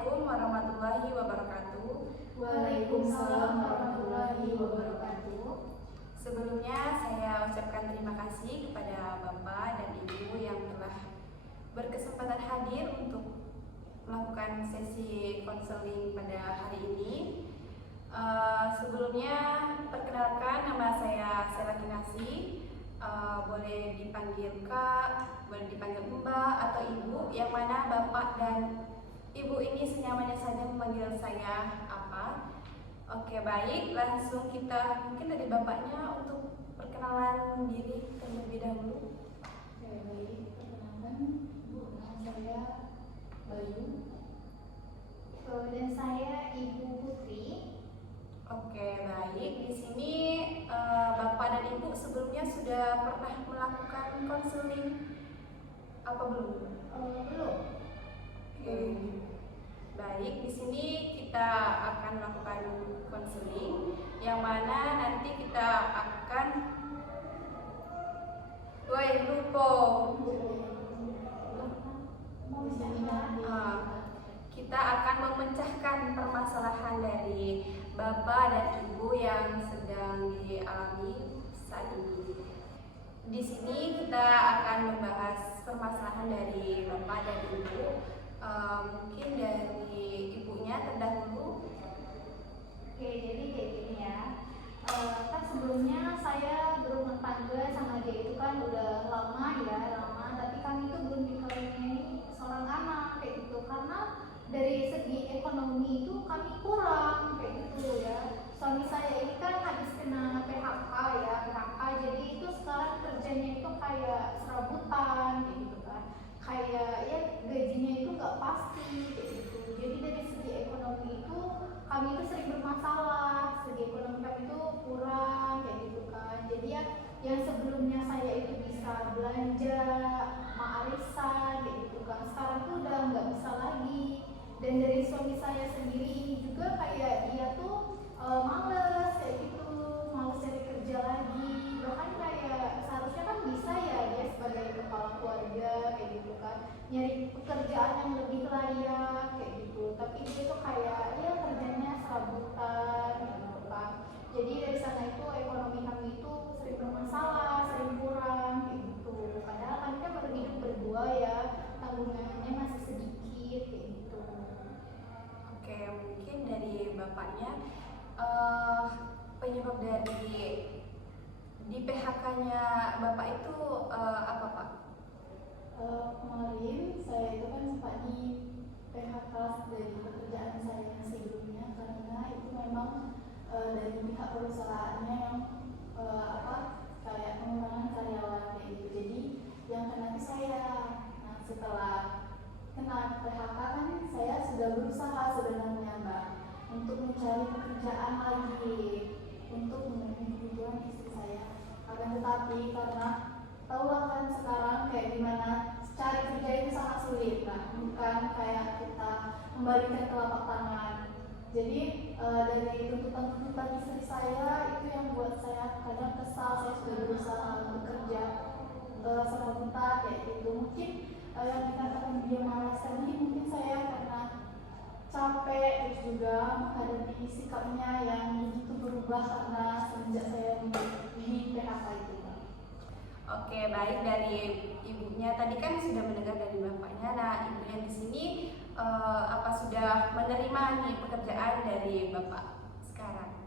Assalamualaikum warahmatullahi wabarakatuh. Waalaikumsalam warahmatullahi wabarakatuh. Sebelumnya saya ucapkan terima kasih kepada Bapak dan Ibu yang telah berkesempatan hadir untuk melakukan sesi konseling pada hari ini. Sebelumnya perkenalkan, nama saya Sela Kinasi. Boleh dipanggil Kak, boleh dipanggil Mbak atau Ibu, yang mana Bapak dan Ibu ini senyamannya saja memanggil saya apa. Oke, baik, langsung kita mungkin dari Bapaknya untuk perkenalan diri terlebih dahulu. Oke, baik, perkenalkan, Bu, nama saya Bayu. Dan saya Ibu Putri. Oke, baik. Di sini Bapak dan Ibu sebelumnya sudah pernah melakukan konseling apa belum? Belum. Oke. Baik, di sini kita akan melakukan konseling yang mana nanti kita akan kita akan memecahkan permasalahan dari Bapak dan Ibu yang sedang dialami saat ini. Di sini kita akan membahas permasalahan dari Bapak dan Ibu. Mungkin dari Ibunya terdahulu. Oke, jadi kayak gini ya. Kan sebelumnya saya berumah tangga sama dia itu kan udah lama, tapi kami itu belum dikaruniai seorang anak kayak gitu, karena dari segi ekonomi itu kami kurang kayak gitu ya. Suami saya ini kan habis kena PHK, jadi itu sekarang kerjanya itu kayak serabutan kayak gitu kan, kayak ya gajinya itu nggak pasti kayak gitu. Jadi dari segi ekonomi itu kami itu sering bermasalah, segi ekonomi kami itu kurang kayak gitu kan. Jadi ya yang sebelumnya saya itu bisa belanja arisan kayak gitu kan, sekarang tuh udah nggak bisa lagi. Dan dari suami saya sendiri ini juga kayak dia tuh males kayak gitu, males cari kerja lagi. Bahkan kayak seharusnya kan bisa ya dia sebagai kepala keluarga kayak gitu kan, nyari pekerjaan yang lebih layak kayak gitu, tapi dia tuh kayak ya kerjanya serabutan gitu kan. Jadi dari sana itu ekonomi kami itu sering bermasalah, sering kurang kayak gitu. Padahal kami kan baru hidup berdua ya, tanggungannya masih sedikit kayak gitu. Oke, mungkin dari Bapaknya penyebab dari di PHK-nya Bapak itu apa, Pak? Kemarin saya itu kan sempat di PHK dari pekerjaan saya yang sebelumnya, karena itu memang dari pihak perusahaannya yang kayak pengurangan karyawan kayak gitu. Jadi yang kena itu saya. Nah, setelah kena PHK kan saya sudah berusaha sebenarnya, Mbak, untuk mencari pekerjaan lagi untuk memenuhi kebutuhan istri saya. Akan tetapi karena tahulah kan sekarang kayak gimana cari kerja itu sangat sulit, Mbak, bukan kayak kita membalikan telapak tangan. Jadi dari tuntutan istri saya itu yang buat saya kadang kesal. Saya sudah berusaha bekerja serabutan kayak gitu. Mungkin yang dikatakan dia malas tadi, mungkin saya karena capek, terus juga menghadapi sikapnya yang begitu berubah karena semenjak saya di PHK itu. Oke, baik, dari Ibunya tadi kan sudah mendengar dari Bapaknya. Nah, Ibunya di sini apa sudah menerima nih pekerjaan dari Bapak sekarang?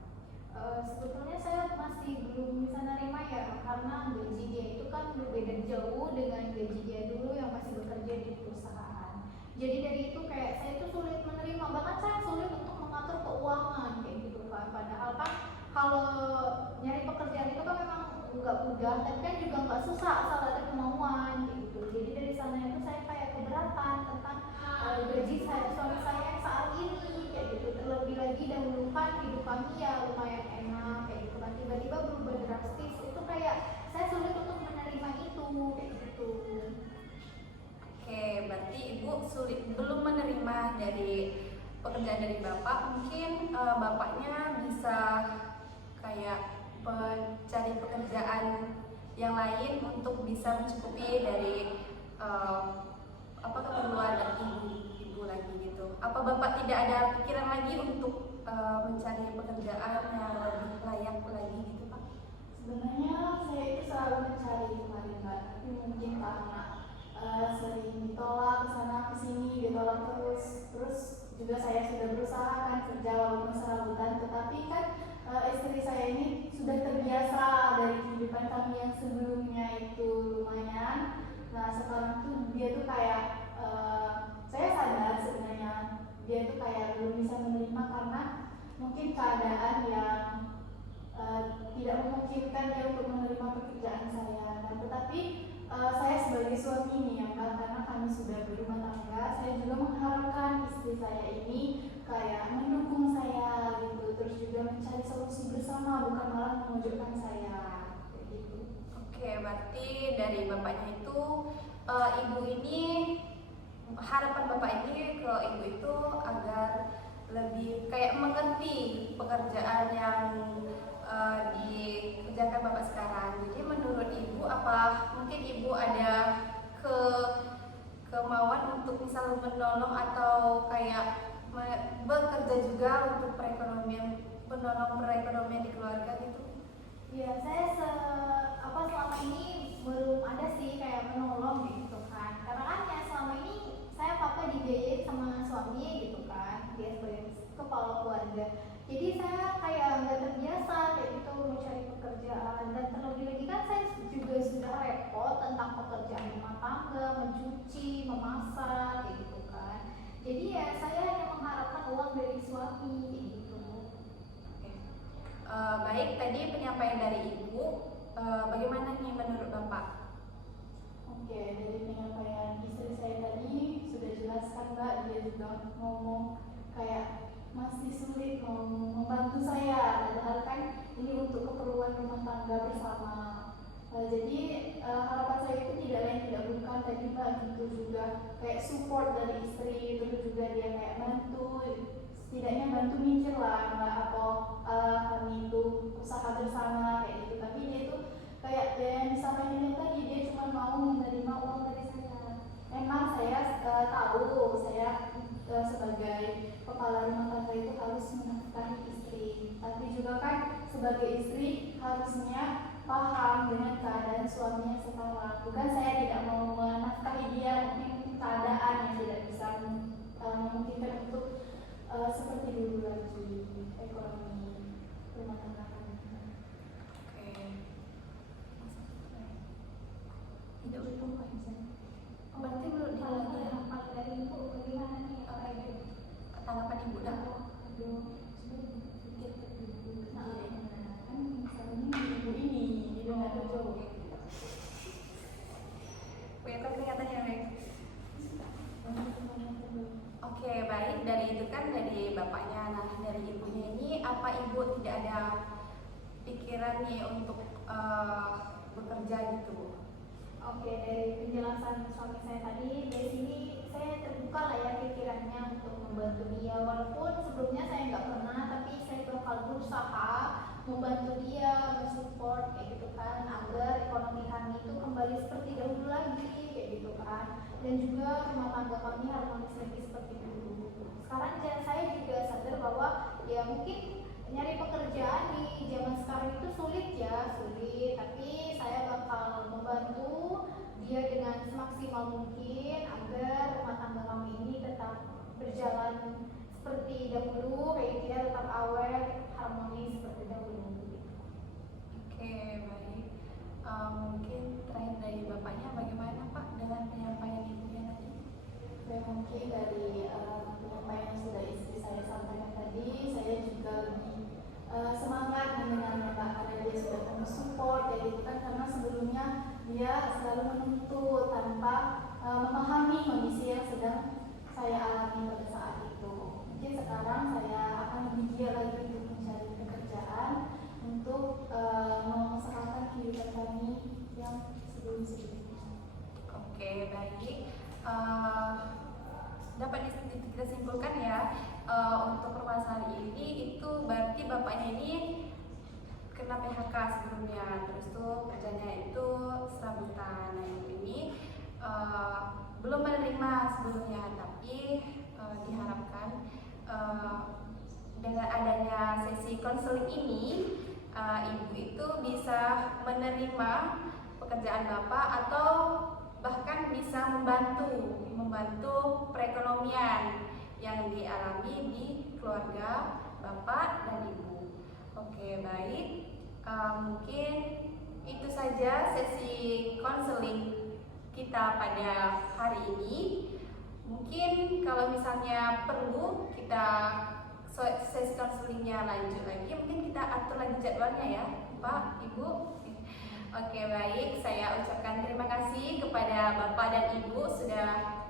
Sebetulnya saya masih belum bisa nerima ya, karena gaji dia itu kan berbeda jauh dengan gaji dia dulu yang masih bekerja di perusahaan. Jadi dari itu kayak saya itu sulit menerima, bahkan saya sulit untuk mengatur keuangan kayak gitu kan. Padahal kan kalau nyari pekerjaan itu kan memang nggak mudah, tapi kan juga nggak susah asal ada kemauan gitu. Jadi dari sana itu saya kayak keberatan tentang gaji suami saya yang saat ini kayak gitu. Terlebih lagi dahulu kan hidup kami ya lumayan enak kayak gitu kan, tiba-tiba berubah drastis, itu kayak saya sulit untuk menerima itu kayak gitu. Oke, berarti Ibu sulit belum menerima dari pekerjaan dari Bapak. Mungkin Bapaknya bisa kayak mencari pekerjaan yang lain untuk bisa mencukupi dari keperluan ibu lagi gitu. Apa apa bapak tidak ada pikiran lagi untuk mencari pekerjaan yang lebih layak lagi gitu pak? Sebenarnya saya itu selalu mencari kemarin Mbak, tapi mungkin karena sering ditolak ke sana ke sini, ditolak terus juga saya sudah berusaha kan kerja walaupun serabutan, tetapi kan istri saya ini sudah terbiasa dari kehidupan kami yang sebelumnya itu lumayan. Nah sekarang tuh dia tuh kayak saya sadar sebenarnya dia tuh kayak belum bisa menerima karena mungkin keadaan yang tidak memungkinkan dia untuk menerima pekerjaan saya. Nah, tetapi saya sebagai suami nih ya Mbak, karena kami sudah berumah tangga, saya juga mengharapkan istri saya ini kayak mendukung saya gitu, terus juga mencari solusi bersama, bukan malah memojokkan saya kayak gitu. Oke, berarti dari bapaknya itu ibu ini, harapan bapak ini ke ibu itu agar lebih kayak mengerti pekerjaan yang dikerjakan bapak sekarang. Jadi menurut ibu, apa mungkin ibu ada kemauan untuk misal menolong atau kayak bekerja juga untuk perekonomian, menolong perekonomian di keluarga gitu? Ya, saya selama ini belum ada sih kayak menolong gitu kan. Karena kan ya selama ini saya papa dibiayain sama suami gitu kan, dia sebagai kepala keluarga. Jadi saya kayak nggak terbiasa kayak gitu mencari pekerjaan, dan terlebih lagi kan saya juga sudah repot tentang pekerjaan rumah tangga, mencuci, memasak kayak gitu kan. Jadi ya saya hanya mengharapkan uang dari suami gitu. Baik, tadi penyampaian dari ibu, bagaimana nih menurut bapak? Oke, dari penyampaian istri saya tadi sudah jelaskan Mbak, dia juga ngomong kayak masih sulit mau membantu saya, padahal kan ini untuk keperluan rumah tangga bersama. Jadi harapan saya itu tidak lain tidak bukan tadi Mbak, gitu juga kayak support dari istri, terus juga dia kayak bantu, setidaknya bantu mikir lah Mbak, atau kami itu usaha bersama kayak gitu. Tapi dia itu kayak yang disampaikan tadi, dia cuma mau menerima uang dari saya. Memang saya tahu saya sebagai kepala rumah tangga itu harus menafkahi istri, tapi juga kan sebagai istri harusnya paham dengan keadaan suaminya sekarang. Bukan saya tidak mau menafkahi dia, tapi mungkin keadaan yang tidak bisa memungkinkan untuk seperti dulu lagi ekonomi rumah tangga kami. Oke. Tidak betul Pak Izan. Berarti menurut dia lagi ya? Harapan dari ibu bagaimana nih? Apa itu? Tanggapan ibu dah. Kan misalnya ibu ini dia nggak cocok. Kelihatan kelihatannya Nek. Oke, baik, dari itu kan dari bapaknya. Nah, dari ibunya ini apa ibu tidak ada pikiran nih untuk bekerja gitu? Oke, dari penjelasan suami saya tadi, dari sini saya terbuka lah ya pikirannya untuk membantu dia. Walaupun sebelumnya saya nggak pernah, tapi saya bakal berusaha membantu dia, mensupport kayak gitu kan, agar ekonomi kami itu kembali seperti dahulu lagi kayak gitu kan. Dan juga rumah tangga kami harmonis lagi seperti dulu. Sekarang saya juga sadar bahwa ya mungkin nyari pekerjaan di zaman sekarang itu sulit ya, sulit, tapi saya bakal membantu dia dengan semaksimal mungkin agar rumah tangga kami ini tetap berjalan seperti dahulu, kayak dia tetap awet, harmonis seperti dahulu. Oke, baik. Mungkin terakhir dari bapaknya bagaimana Pak dengan penyampaian ibunya tadi? Mungkin dari penyampaian yang sudah istri saya sampaikan tadi, saya juga lebih semangat mendengarnya Pak, karena dia sudah kami support kayak gitu kan, karena sebelumnya dia selalu menuntut tanpa memahami kondisi yang sedang saya alami pada saat itu. Mungkin sekarang saya akan lebih giat lagi untuk mencari pekerjaan untuk mengusahakan kehidupan kami yang sebelum-sebelumnya. Oke, baik. Dapat kita simpulkan ya, untuk permasalahan ini itu berarti bapaknya ini kena PHK sebelumnya, terus tuh kerjanya itu serabutan. Nah, yang ini belum menerima sebelumnya, tapi diharapkan eh, dengan adanya sesi konseling ini, ibu itu bisa menerima pekerjaan bapak atau bahkan bisa membantu perekonomian yang dialami di keluarga bapak dan ibu. Oke, baik. Mungkin itu saja sesi konseling kita pada hari ini. Mungkin kalau misalnya perlu kita sesi konselingnya lanjut lagi, mungkin kita atur lagi jadwalnya ya, Pak, Ibu. Oke, baik. Saya ucapkan terima kasih kepada Bapak dan Ibu sudah